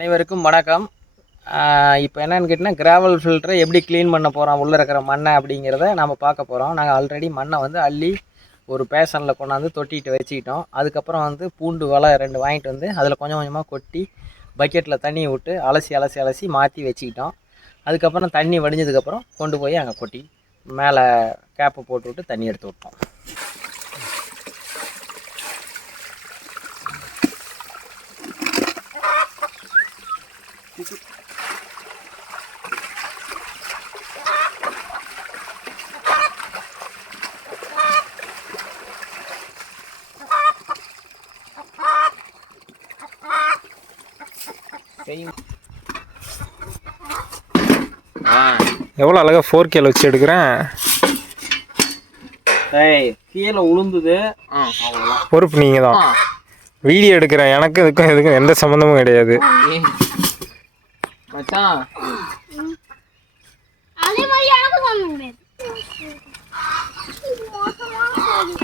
அனைவருக்கும் வணக்கம். இப்போ என்னென்னு கேட்டிங்கன்னா, கிராவல் ஃபில்டரை எப்படி க்ளீன் பண்ண போகிறோம், உள்ளே இருக்கிற மண்ணை அப்படிங்கிறத நம்ம பார்க்க போகிறோம். நாங்கள் ஆல்ரெடி மண்ணை வந்து அள்ளி ஒரு பேசனில் கொண்டாந்து தொட்டிட்டு வச்சுக்கிட்டோம். அதுக்கப்புறம் வந்து பூண்டு வலை 2 வாங்கிட்டு வந்து அதில் கொஞ்சம் கொஞ்சமாக கொட்டி பக்கெட்டில் தண்ணியை விட்டு அலசி மாற்றி வச்சுக்கிட்டோம். அதுக்கப்புறம் தண்ணி வடிஞ்சதுக்கப்புறம் கொண்டு போய் அங்கே கொட்டி மேலே கேப்பை போட்டு விட்டு தண்ணி எடுத்து விட்டோம். எவ்வளோ அழகாக 4K வச்சு எடுக்கிறேன். கீழே உளுந்துது, பொறுப்பு நீங்கள் தான். வீடியோ எடுக்கிறேன், எனக்கு இதுக்கும் எந்த சம்மந்தமும் கிடையாது.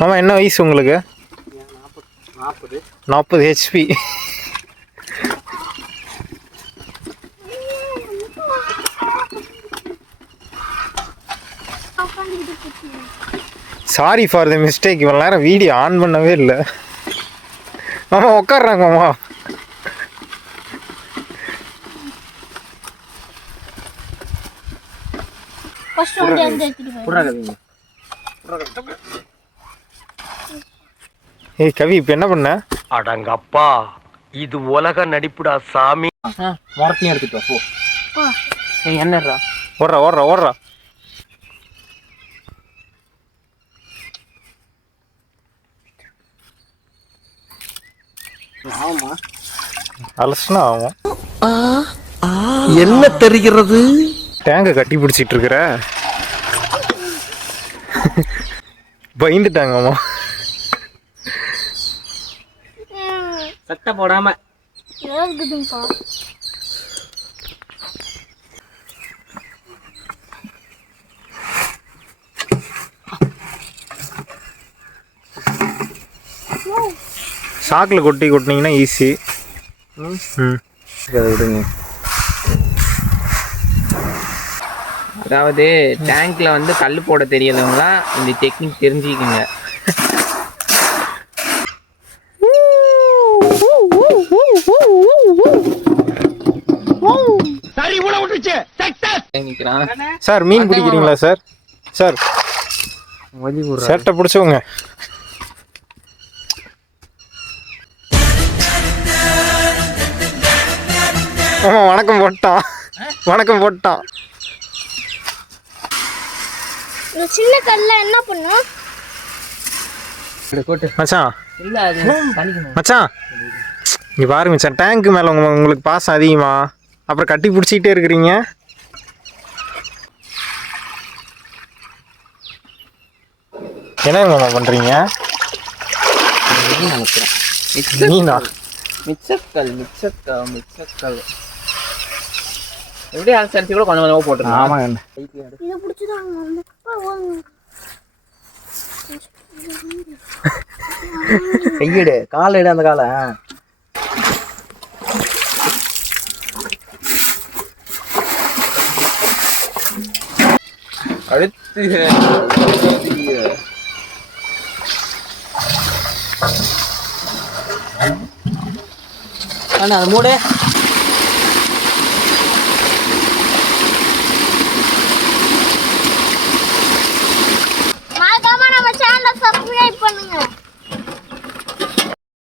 ஆமாம், என்ன வயசு உங்களுக்கு? 40 HP. Sorry for the mistake. இவ்வளோ நேரம் வீடியோ ஆன் பண்ணவே இல்லை. மாமா உட்காடுறாங்க. மாமா ஏய் கவி, இப்போ என்ன பண்ண? அடங்கப்பா, இது உலக நடிப்புடா சாமி. மரத்தையும் எடுத்துட்டு போ. என்னடா ஓடுறா. ஆமா, அலசுனா ஆகும். என்ன தெரிகிறது? டேங்கை கட்டி பிடிச்சிட்டு இருக்கிற. பயந்துட்டாங்கம்மா. சட்டை போடாம சாக்கில் கொட்டினீங்கன்னா ஈஸி. அதை விடுங்க. அதாவது டேங்க்ல வந்து கல் போட தெரியலவங்க இந்த டெக்னிக் தெரிஞ்சுக்கங்க. சார் மீன் பிடிக்கிறீங்களா சார்? சார் சேட்டை பிடிச்சவங்க. ஆமா, வணக்கம் போட்டான். சின்ன கல்ல என்ன பண்ணும் மச்சான்? இங்க பாருங்க மச்சான், டேங்க் மேல உங்களுக்கு பாசம் அதிகமா, அப்புறம் கட்டி பிடிச்சிக்கிட்டே இருக்கிறீங்க. என்ன மாமா பண்றீங்க? மீனா? மிச்சக்கல் எப்படி அரிசி கூட கொஞ்சம் கொஞ்சமாக போட்டுருங்க. ஆமாங்க. கையெடு, கால் எடு, அந்த காலை. அடுத்து அது மூடு.